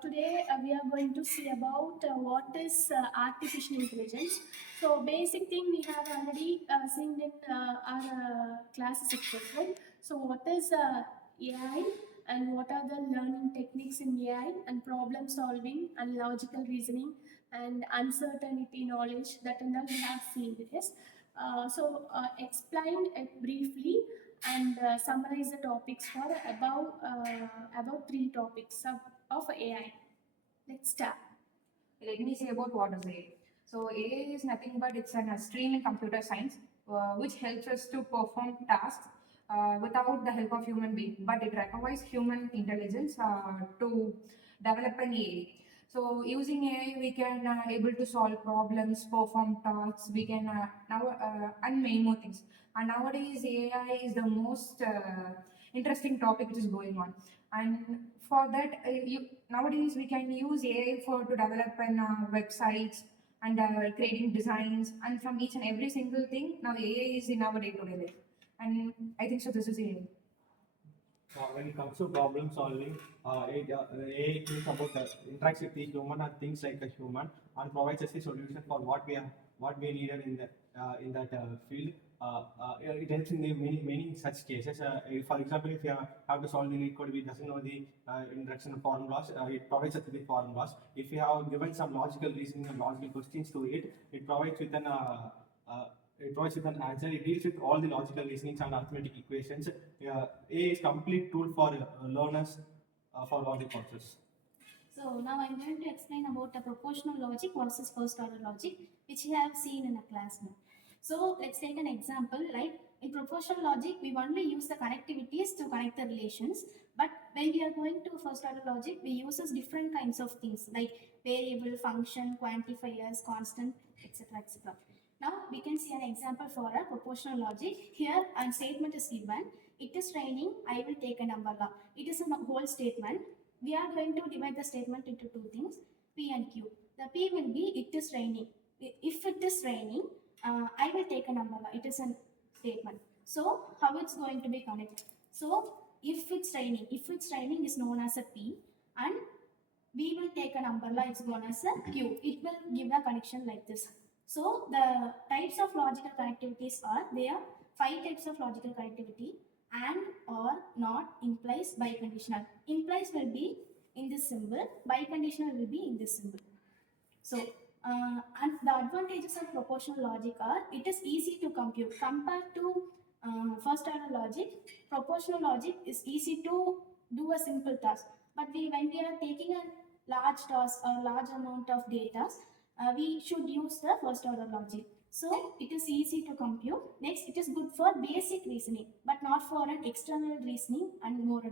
today we are going to see about what is artificial intelligence. So basic thing we have already seen in our classes itself, right? So what is AI and what are the learning techniques in AI and problem solving and logical reasoning and uncertainty knowledge that and all we have seen this. Explain it briefly and summarize the topics for about three topics of AI. Let's start. Let me say about what is AI. So AI is nothing but it's a stream in computer science which helps us to perform tasks without the help of human being, but it requires human intelligence to develop an AI. So using AI, we can able to solve problems, perform tasks. We can now and many more things. And nowadays, AI is the most interesting topic which is going on. And for that, nowadays we can use AI for to develop an websites and creating designs, and from each and every single thing. Now AI is in our day-to-day life, and I think so. This is AI. When it comes to problem solving, AI thinks about interacts with the human and things like a human and provides us a solution for what we needed in that field. It helps in the many such cases. For example, if you have to solve the lead code, we doesn't know the introduction formulas, it provides us with the formulas. If you have given some logical reasoning and logical questions to it, it provides with an answer. It deals with all the logical reasonings and arithmetic equations. AI is complete tool for learners for logic process. So now I'm going to explain about the proportional logic versus first order logic, which you have seen in a class now. So let's take an example. Like in proportional logic, we only use the connectivities to connect the relations. But when we are going to first order logic, we use different kinds of things like variable, function, quantifiers, constant, etc. etc. Now we can see an example for a proportional logic. Here a statement is given. It is raining, I will take an umbrella. It is a whole statement. We are going to divide the statement into two things, P and Q. The P will be it is raining. If it is raining, I will take an umbrella. It is a statement. So how it's going to be connected? So if it's raining is known as a P, and we will take an umbrella, it's known as a Q. It will give a connection like this. So the types of logical connectivities are, there are 5 types of logical connectivity: and, or, not, implies, biconditional. Implies will be in this symbol, biconditional will be in this symbol. So and the advantages of proportional logic are, it is easy to compute compared to first order logic. Proportional logic is easy to do a simple task, but when we are taking a large task or large amount of data, we should use the first order logic. So it is easy to compute. Next, it is good for basic reasoning, but not for an external reasoning and more.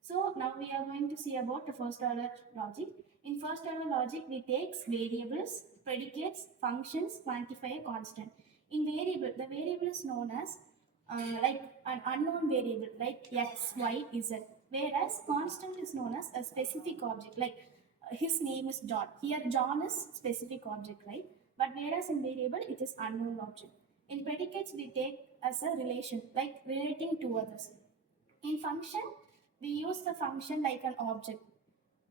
So now we are going to see about the first order logic. In first order logic, we take variables, predicates, functions, quantifier, constant. In variable, the variable is known as like an unknown variable like x, y, z. Whereas constant is known as a specific object, like his name is John. Here John is specific object, right? But whereas in variable it is unknown object. In predicates we take as a relation, like relating to others. In function we use the function like an object.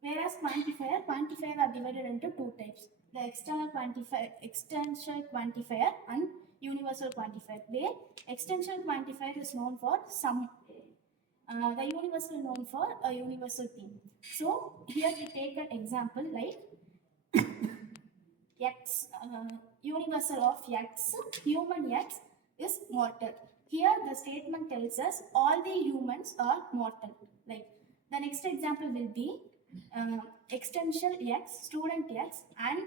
Whereas quantifier are divided into two types: the external quantifier, extension quantifier, and universal quantifier. Where extension quantifier is known for some, the universal known for a universal thing. So here we take an example like x, universal of x, human x is mortal. Here the statement tells us all the humans are mortal. Like the next example will be extension x, student x, and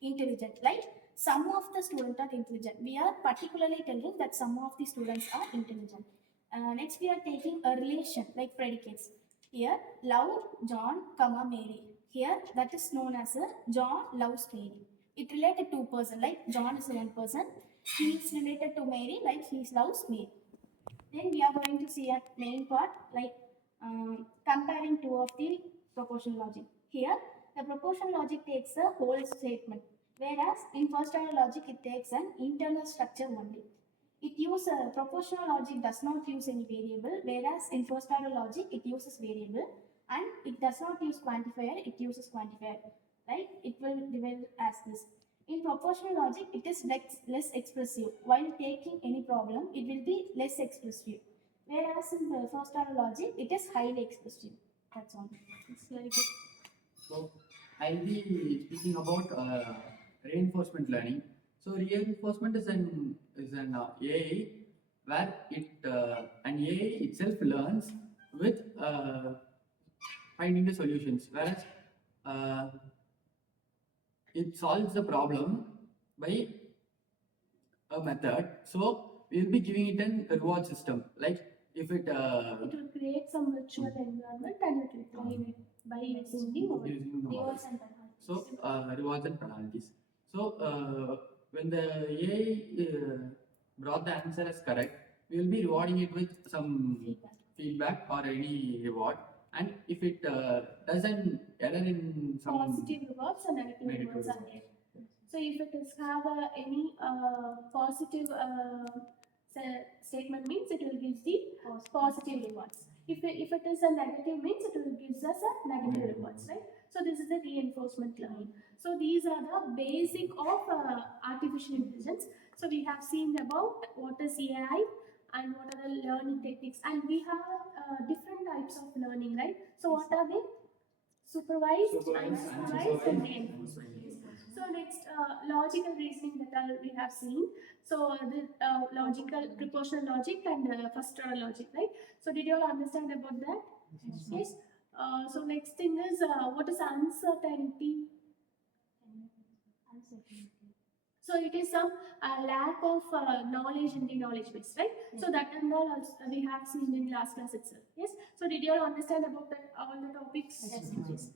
intelligent. Like some of the students are intelligent. We are particularly telling that some of the students are intelligent. Next we are taking a relation like predicates. Here love John, comma Mary. Here that is known as a John loves Mary. It related to person, like John is one person. He is related to Mary, like he loves Mary. Then we are going to see a main part like comparing two of the proportional logic. Here the proportional logic takes a whole statement, whereas in first order logic it takes an internal structure only. It uses proportional logic does not use any variable, whereas in first order logic it uses variable. and it does not use quantifier, it uses quantifier, right? It will divide as this. In proportional logic, it is less expressive. While taking any problem, it will be less expressive. Whereas in the first order logic, it is highly expressive. That's all. It's very good. So I'll be speaking about reinforcement learning. So reinforcement is an AI where an AI itself learns with finding the solutions, whereas uh, it solves the problem by a method. So we'll be giving it an reward system. Like if it It will create some virtual environment and it will train it by using the model. using the Rewards model. and penalties. So rewards and penalties. So when the AI brought the answer as correct, we will be rewarding it with some feedback or any reward. And if it does an error in some Positive rewards and negative rewards are there. So if it is have any positive statement means it will give the positive rewards. If it is a negative means it will gives us a negative rewards, right? So this is the reinforcement learning. So these are the basic of artificial intelligence. So we have seen about what is AI and what are the learning techniques, and we have different types of learning, right? So what are they? Supervised, unsupervised, and reinforcement. So next, logical reasoning that we have seen. So the logical, proportional logic and first order logic, right? So did you all understand about that? Yes. So next thing is what is uncertainty? So it is some lack of knowledge in the knowledge base, right? So that and all also we have seen in last class itself. Yes. So did you all understand about that all the topics? Yes.